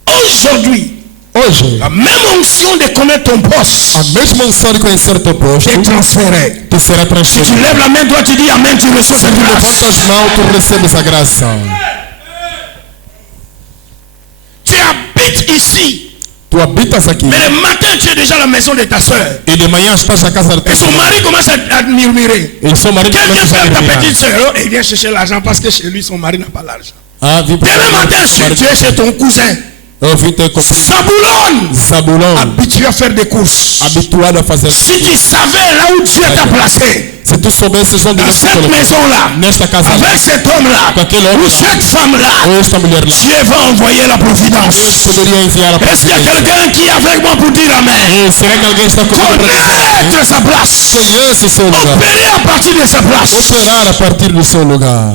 Aujourd'hui, Hoje, la même onction de connaître ton poste a mesma unção de conhecer teu posto est transférée. te será Si tu transferida. lèves la main droite, tu dis Amen, tu reçois Se cette tu grâce. levantas as mãos, tu recebes a graça. Tu habites ici, Tu habitas aqui. mais le matin, tu es déjà à la maison de ta soeur. E de manhã estás na casa de Et son mari commence à murmurer. E seu marido Quelqu'un começa a fait ta murmurar. petite soeur et vient chercher l'argent parce que chez lui, son mari n'a pas l'argent. Ah, vim para Demain matin, tu es chez ton cousin. Eu vim ter com Zaboulon, Zabulon, habitué à faire des courses. habituado a fazer. Si tu savais là où Dieu t'a placé, Se tu soubesses onde dans Deus te cette colocou, maison-là, nesta casa, avec cet homme-là, com aquele homem ou lá, cette femme-là, ou esta mulher lá, Dieu va envoyer la Deus providence. poderia enviar a Est-ce qu'il y a providência. quelqu'un qui est avec moi pour dire Amen? E será que alguém está comigo para dizer? Connaître sa place. Conhece o seu lugar. Opérer à partir de sa place. Operar a partir do seu lugar.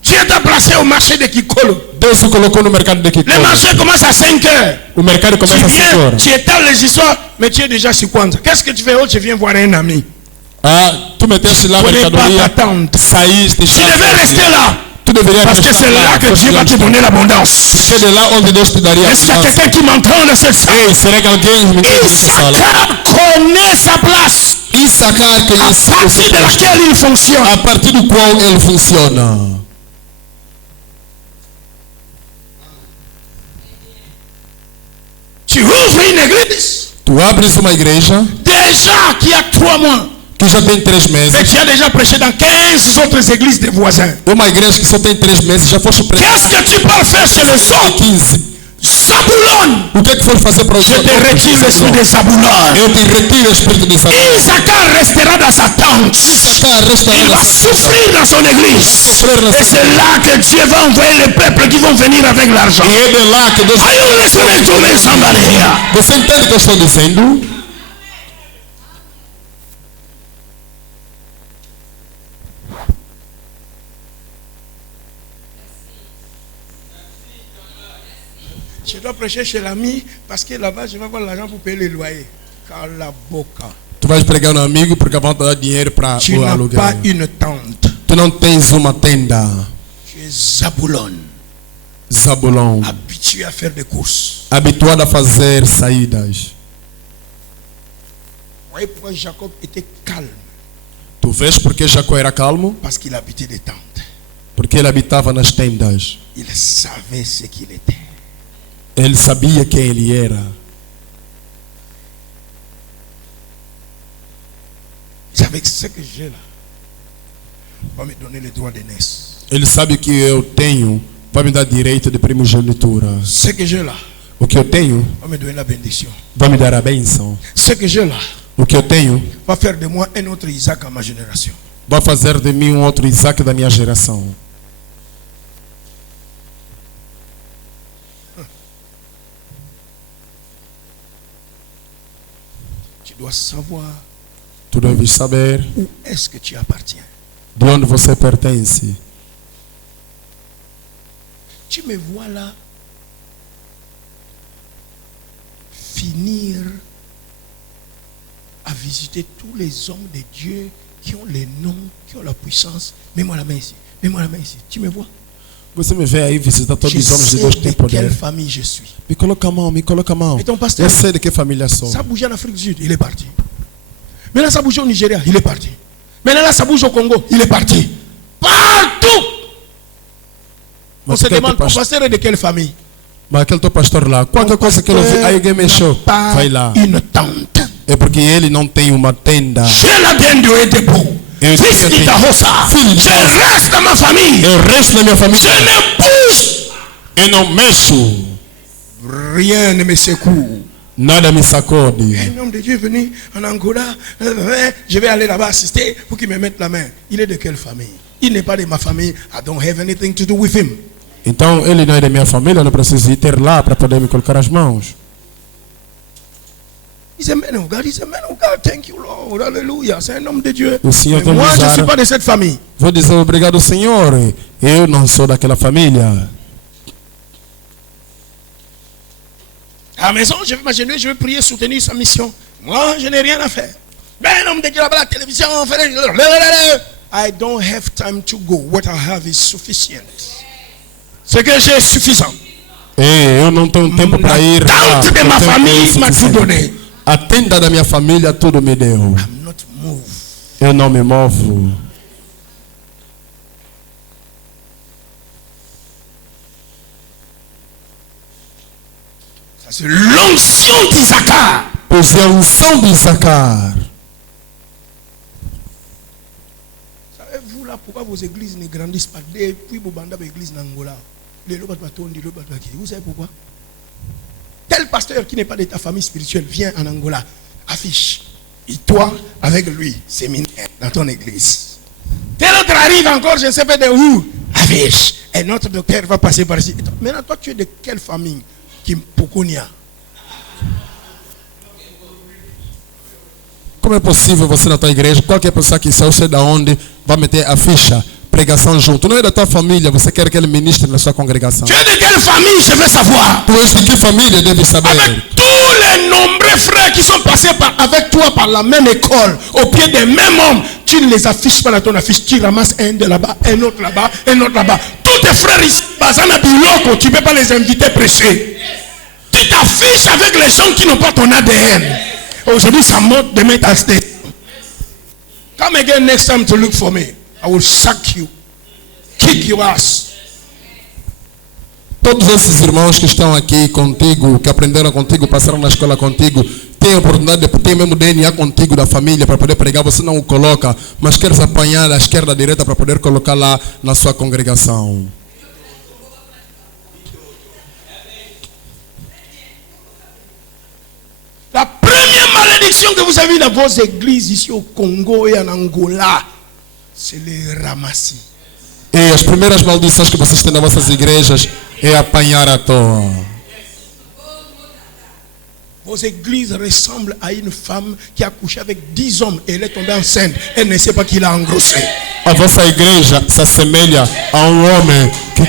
Dieu t'a placé au marché de Kikolo. Deus o colocou no mercado de Le Kikolo. marché commence à 5 heures. O mercado Tu começa às 5 viens, horas. tu étales les histoires, mais tu es déjà sur Kwanzaa. Qu'est-ce que tu fais? Oh, je viens voir un ami. Ah, tu meteste lá a Tu n'es pas mercadoria, t'attendre. saíste, Tu devais rester là. Tu deverias Parce que restar c'est là que Dieu va te donner l'abondance. Porque de lá onde Deus te daria a Est-ce qu'il y a abundância. quelqu'un qui m'entend dans cette salle? Ei, será que alguém me entende nessa sala? Isaac connaît sa place. Issacar à conhecia o partir seu de pastor, laquelle il fonctionne. a partir do qual ele funciona. Tu ouvres une église, Tu abres uma igreja déjà qui a 3 mois, que já tem 3 meses. mais tu as déjà prêché dans 15 autres églises des voisins. Uma igreja que só tem 3 meses, já foste pregar Qu'est-ce que tu peux faire chez les autres? 15. Zaboulon, O que é que foi fazer para os je te retire l'esprit de Zaboulon. Eu te retiro o espírito de Satanás. Isaacar restera dans sa tente. Issacar resta Il va souffrir dans son église. Et c'est là que Dieu va envoyer les peuples qui vont venir avec l'argent. E é de lá que Deus... Are you listening to me, somebody here? Você entende o que eu estou dizendo? Je dois prêcher chez l'ami parce que là-bas, je vais avoir l'argent pour payer les loyers. Calaboca. Tu vais pregar no amigo porque vão te dar dinheiro para Tu o n'as aluguel. pas une tente. Tu não tens uma tenda. Tu es Zaboulon, Zabulon. habitué à faire des courses. Habituado a fazer saídas. Vous voyez pourquoi Jacob était calme? Tu vês porque Jacó era calmo? Parce qu'il habitait des tentes. Porque ele habitava nas tendas. Il savait ce qu'il était. Ele sabia quem ele era. Il savait que ce que j'ai là va me donner le droit d'aînesse. Ele sabe o que eu tenho, vai me dar direito de primogenitura. Ce que j'ai là O que eu tenho, va me donner la bénédiction. vai me dar a bênção. Ce que j'ai là O que eu tenho, va faire de moi un autre Isaac à ma génération. vai fazer de mim um outro Isaac da minha geração. Tu dois savoir Tu deves saber où est-ce que tu appartiens. de onde você pertence. Tu me vois là finir à visiter tous les hommes de Dieu qui ont les noms, qui ont la puissance. Mets-moi la main ici. Mets-moi la main ici. Tu me vois? Você me vê aí visitar todos Je os homens de sais Deus que de têm quelle poder. famille je suis. Me coloca a mão, me coloca a mão. Et ton pasteur, Eu sei de que família sou. ça bougeait en Afrique du Sud, il est parti. Maintenant, ça bouge au Nigeria, il est parti. Maintenant, là, ça bouge au Congo, il est parti. Partout! On Mas se aquele demande, teu ton pastor, pasteur est de quelle famille? mas aquele teu pastor lá, qualquer coisa que ele vê, aí alguém mexeu, Pas vai lá. une tente. É porque ele não tem uma tenda. J'ai la bien de debout. Eu Fils sei que d'Itahosa, Filho de je Itahosa. reste dans ma famille. Eu resto na minha Je família. ne bouge. Eu não mexo. Rien ne me secoue. Nada me sacode. Un homme de Dieu est venu en Angola. Je vais aller là-bas assister pour qu'il me mette la main. Il est de quelle famille? Il n'est pas de ma famille. I don't have anything to do with him. Então ele não é da minha família, eu não preciso ir ter lá para poder me colocar as mãos. He's a man of God. He's a man of God. Thank you, Lord. Hallelujah. C'est un homme de Dieu. O Senhor Mais tem me moi, je ne usar. suis pas de cette famille. Vou dizer obrigado, Senhor. Eu não sou daquela família. À la maison, je vais m'agenouiller, je vais prier, soutenir sa mission. Moi, je n'ai rien à faire. Ben, homme de Dieu là-bas, la télévision, I don't have time to go. What I have is sufficient. Ce que j'ai est suffisant. Ei, eu não tenho tempo para ir lá. Tente de Eu ma tenho famille tempo m'a tout suficiente. donné. A tenda da minha família tudo me deu. I'm not moved. Eu não me movo. Ça, c'est l'onction d'Isaacar. Pois é a unção de Issacar. Savez-vous là pourquoi vos églises ne grandissent pas depuis vos bandes d'églises d'Angola? Vous savez pourquoi? Tel pasteur qui n'est pas de ta famille spirituelle vient en Angola, affiche. Et toi, avec lui, séminaire dans ton église. Tel autre arrive encore, je ne sais pas de où, affiche. Un autre docteur va passer par ici. Maintenant, toi, tu es de quelle famille? Kimpukunia. Como é possível você na tua igreja, qualquer pessoa que saiu, sei da onde, vai meter a ficha, pregação junto? Não é da tua família, você quer que ele ministre na sua congregação. Tu es de quelle famille? Je veux savoir. Tu és de que família, deve saber. Avec tous les nombreux frères qui sont passés avec toi par la même école, au pied des mêmes hommes, tu ne les affiches pas dans ton affiche, tu ramasses un de là-bas, un autre là-bas, un autre là-bas. Tous tes frères ici, Bazana Biloko, tu ne peux pas les inviter à prêcher. Tu t'affiches avec les gens qui n'ont pas ton ADN. Aujourd'hui, ça monte, demain, t'as Come again next time to look for me. I will sack you. Kick your ass. Todos esses irmãos que estão aqui contigo, que aprenderam contigo, passaram na escola contigo, têm a oportunidade de ter mesmo DNA contigo da família para poder pregar, você não o coloca, mas queres apanhar da esquerda à direita para poder colocar lá na sua congregação. La première malédiction que vous avez dans vos églises ici au Congo et en Angola, c'est les ramassis. E as primeiras maldições que vocês têm nas vossas igrejas é apanhar à toa. Vos églises ressemblent à une femme qui a couché avec 10 hommes et elle est tombée enceinte. Elle ne sait pas qui l'a engrossée. A vossa igreja se assemelha a homem que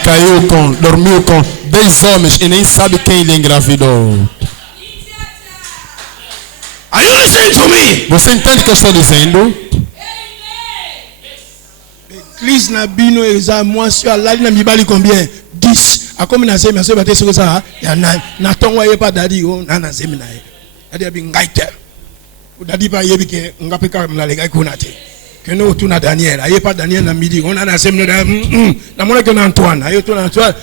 dormiu com 10 homens e nem sabe quem lhe engravidou. Are you listening to me? Você entende o que eu estou dizendo? L'église n'a bino eza moi sur la na mibali combien 10 a comme na zemi so baté sur ça ya na tongo ye pas dadi o na zemi na ye dadi abi ngaite o dadi ba yebi ke ngape ka na lega ko na te que no tu na Daniel aye pas Daniel na midi on na zemi na mona que na Antoine aye to na Antoine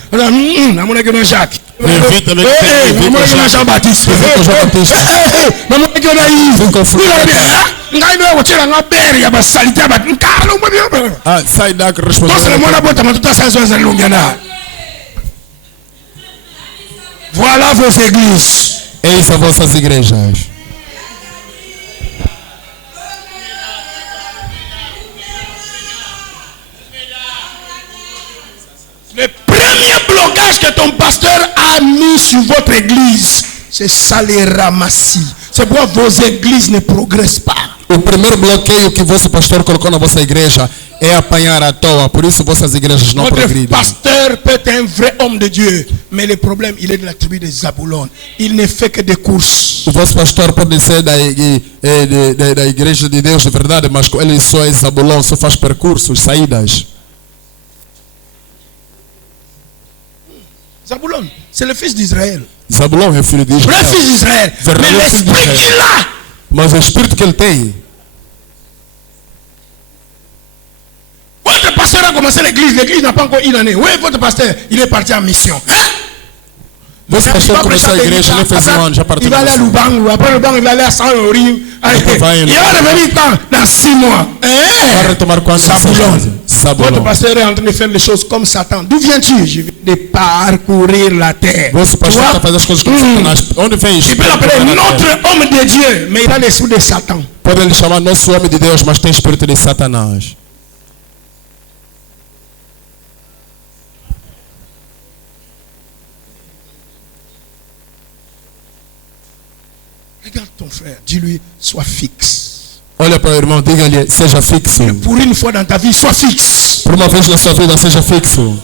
na mona que na Jacques na mona que na Jean-Baptiste na mona que na Yves ngai no wachira ngaberi ya basalite ya nkalo mwe sai daqui responder. Tosse mwana bota matuta sanso za lungana. Voilà vos églises. Eis as vossas igrejas. Le premier blocage que ton pasteur a mis sur votre église, c'est ça les ramassis. C'est pourquoi vos églises ne progressent pas. O primeiro bloqueio que vosso pastor colocou na vossa igreja é apanhar à toa, por isso vossas igrejas não progridem. Votre pasteur peut être un vrai homme de Dieu, mais le problème, il est de la tribu de Zabulon. Il ne fait que des courses. O vosso pastor pode ser da igreja de Deus de verdade, mas ele só é Zabulon, só faz percursos, saídas. Zabulon, c'est le fils d'Israël. Zabulon é filho de Israel. Le fils d'Israël. Mais l'esprit qu'il a. Mas o espírito que ele tem. Votre pasteur a commencé l'église n'a pas encore une année. Oui, votre pasteur, il est parti en mission. Hein? Votre pasteur a commencé a igreja, ele fez ano, já partiu. Il va aller à Lubango, après Lubango, il va aller à Saint-Orim. Il va revenir dans 6 mois. Vai retomar quando? Votre pasteur est en train de faire les choses comme Satan. D'où viens-tu? Je viens de parcourir la terre. Votre pasteur está fazendo as coisas como Satanás. Onde vem isso? Il peut l'appeler notre homme de Dieu, mais il a l'esprit de Satan. Pode ele chamar nosso homem de Deus, mas tem espírito de Satanás. Regarde ton frère, dis-lui, sois fixe. Olha para o irmão, diga-lhe, seja fixo. Pour une fois dans ta vie, sois fixe. Por uma vez na sua vida, seja fixo.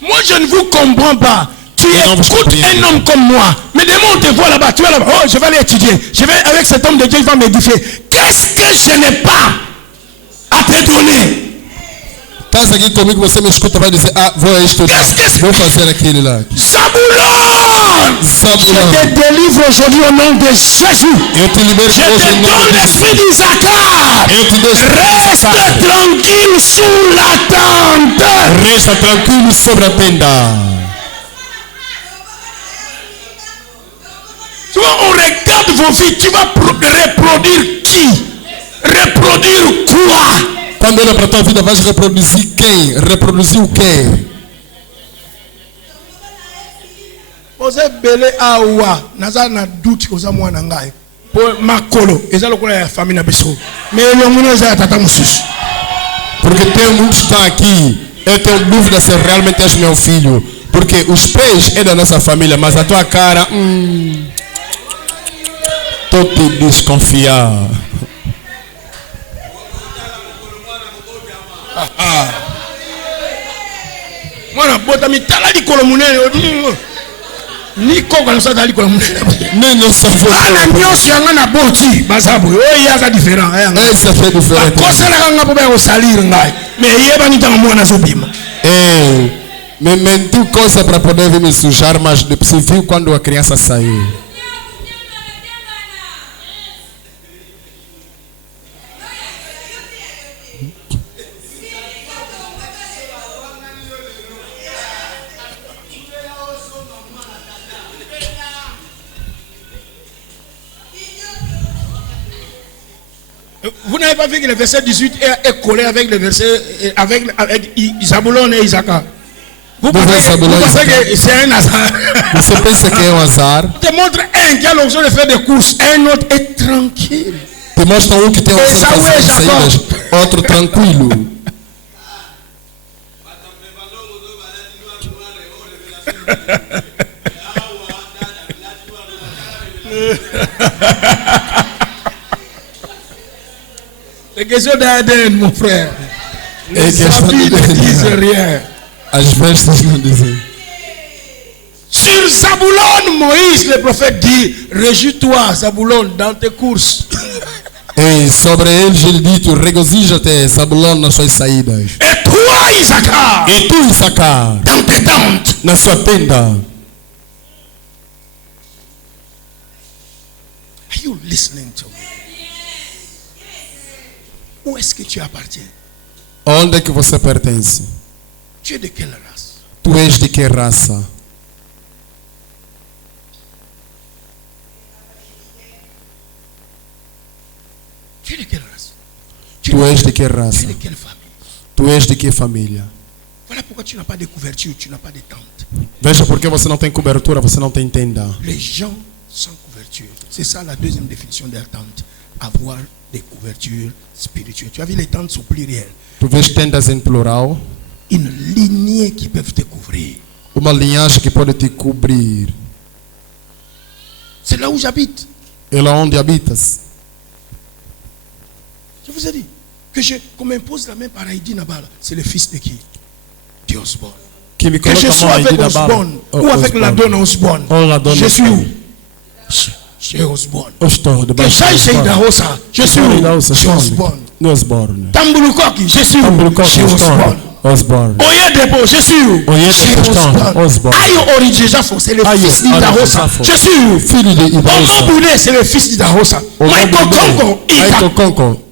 Moi, je ne vous comprends pas. Tu écoutes un homme comme moi. Mais demain, on te voit là-bas. Tu vas là-bas. Oh, je vais aller étudier. Je vais avec cet homme de Dieu, il va m'édifier. Qu'est-ce que je n'ai pas à te donner? Estás aqui comigo, você me escuta, vai dizer, vou estudar, vou fazer aquilo lá. Zabulon! Je te délivre aujourd'hui au nom de Jésus. Eu te libero hoje em nome de Jesus. Reste tranquille sous la tente. Resta tranquilo sobre a tenda. Tu vois, on regarde vos vies, tu vas reproduire qui? Reproduire quoi? Quando olha para a tua vida, vais reproduzir quem? Reproduzir o quê? Você belé awa, naza na doute que moi na ngai. Pour makolo, eza lokola ya famille na biso. Mais le mundo eza tata mususu. Porque tem muitos que estão aqui. Eu tenho dúvida se realmente és meu filho. Porque os pés é da nossa família, mas a tua cara, tô te desconfiar. Mwana bota mitala di kolomunene ni koka na sata di kolomunene non savons ana nyonso yanga na boti basabu oyo yaza différent ça fait différent kosala kanga po ba ko salir ngai mais yeba ni tanga mwana zobima me mentiu coisa para poder vir me sujar, mas se viu quando a criança saiu. Vous n'avez pas vu que le verset 18 est collé avec le verset avec Zabulon et Isaka. Vous pensez que c'est un hasard. Você pensa que é um azar? Te montre un qui a l'option de faire des courses, un autre est tranquille. Te mostra um que tem a opção de fazer saídas, outro tranquilo. C'est question d'ADN, mon frère. É Les questão habits de ne DNA. disent rien. As vestes não dizem. Sur Zabulon, Moïse, le prophète dit, réjouis-toi, Zabulon, dans tes courses. E sobre eles ele dito, regozija-te, Zabulon, nas suas saídas. Et toi, Isaac, E tu, Issacar, dans tes tentes. na sua tenda. Are you listening to me? Où est-ce que tu appartiens? Onde é que você pertence? Tu es de quelle race? Tu és de que raça? Tu es de quelle race? Tu és de que Tu es raça? de quelle famille? Tu és de que família? Voilà pourquoi tu n'as pas de couverture, tu n'as pas de tente. Veja porque você não tem cobertura, você não tem tenda. Les gens sans couverture. C'est ça la deuxième définition de la tente. Avoir des couvertures spirituelles. Tu as vu les tentes au pluriel. Tu vês tendas em plural, Une lignée qui peuvent te couvrir. uma linhagem que pode te cobrir. C'est là où j'habite. É lá onde habitas. Je vous ai dit qu'on m'impose la main par Heidi Nabal. C'est le fils de qui? Osborne. Que me Que je coloca a sois mão aí avec na bala. Osborne ou avec la donne Osborne. Ou la donne Je suis où? Osborne. Chez Osborne. Eu estou Que debaixo j'aille chez do Idahosa. Je suis où? Chez Osborne. No Osborne. Tambulukoki. Je suis où? Chez Osborne. Osborne. Oyedepo. Je suis où? Oyedepo Chez Osborne. Osborne. Ayo Orijejafo. C'est le Ayo fils d'Idahosa. Orijejafo. Je suis où? Filho de Idahosa. Omo Boudé. C'est le fils d'Idahosa. Michael Kongo. Michael Konko.